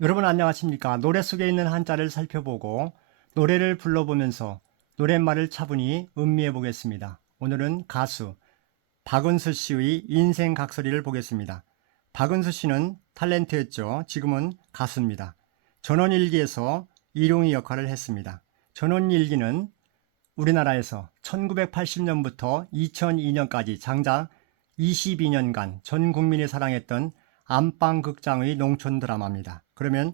여러분 안녕하십니까? 노래 속에 있는 한자를 살펴보고 노래를 불러보면서 노랫말을 차분히 음미해 보겠습니다. 오늘은 가수 박은수 씨의 인생 각설이를 보겠습니다. 박은수 씨는 탤런트였죠. 지금은 가수입니다. 전원일기에서 일용이 역할을 했습니다. 전원일기는 우리나라에서 1980년부터 2002년까지 장장 22년간 전 국민이 사랑했던 안방극장의 농촌 드라마입니다. 그러면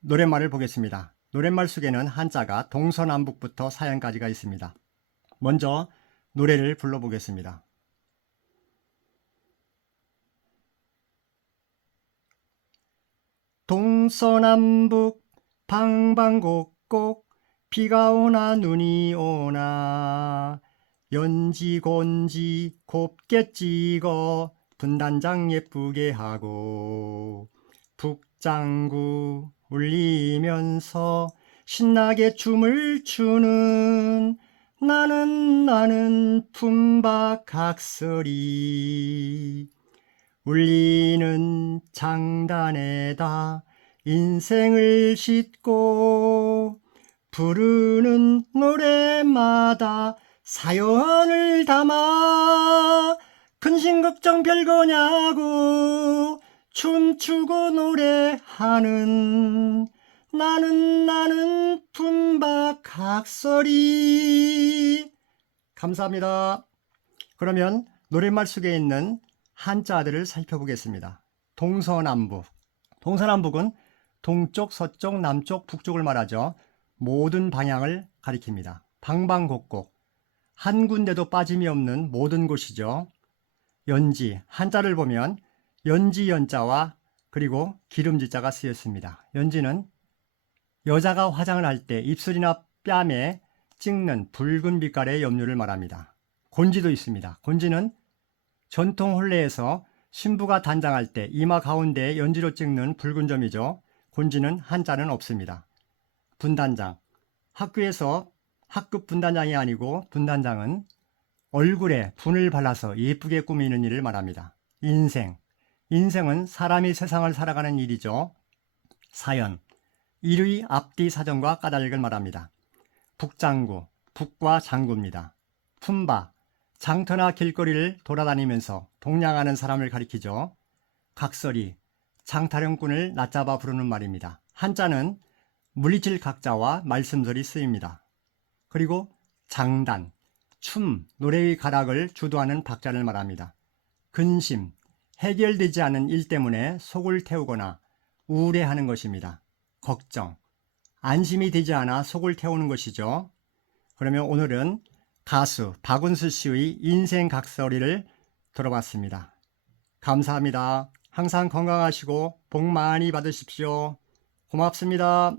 노랫말을 보겠습니다. 노랫말 속에는 한자가 동서남북부터 사연까지가 있습니다. 먼저 노래를 불러보겠습니다. 동서남북 방방곡곡 비가 오나 눈이 오나 연지곤지 곱게 찍어 분단장 예쁘게 하고 북장구 울리면서 신나게 춤을 추는 나는 나는 품박학설이 울리는 장단에다 인생을 싣고 부르는 노래마다 사연을 담아 근심 걱정 별거냐고 춤추고 노래하는 나는 나는 품박학설이 감사합니다. 그러면 노랫말 속에 있는 한자들을 살펴보겠습니다. 동서남북. 동서남북은 동쪽, 서쪽, 남쪽, 북쪽을 말하죠. 모든 방향을 가리킵니다. 방방곡곡. 한 군데도 빠짐이 없는 모든 곳이죠. 연지, 한자를 보면 연지 연자와 그리고 기름지자가 쓰였습니다. 연지는 여자가 화장을 할 때 입술이나 뺨에 찍는 붉은 빛깔의 염료를 말합니다. 곤지도 있습니다. 곤지는 전통 혼례에서 신부가 단장할 때 이마 가운데에 연지로 찍는 붉은 점이죠. 곤지는 한자는 없습니다. 분단장. 학교에서 학급 분단장이 아니고 분단장은 얼굴에 분을 발라서 예쁘게 꾸미는 일을 말합니다. 인생. 인생은 사람이 세상을 살아가는 일이죠. 사연. 일의 앞뒤 사정과 까닭을 말합니다. 북장구. 북과 장구입니다. 품바. 장터나 길거리를 돌아다니면서 동냥하는 사람을 가리키죠. 각설이. 장타령꾼을 낮잡아 부르는 말입니다. 한자는 물리칠 각자와 말씀설이 쓰입니다. 그리고 장단, 춤, 노래의 가락을 주도하는 박자를 말합니다. 근심, 해결되지 않은 일 때문에 속을 태우거나 우울해하는 것입니다. 걱정, 안심이 되지 않아 속을 태우는 것이죠. 그러면 오늘은 가수 박은수 씨의 인생 각설이를 들어봤습니다. 감사합니다. 항상 건강하시고 복 많이 받으십시오. 고맙습니다.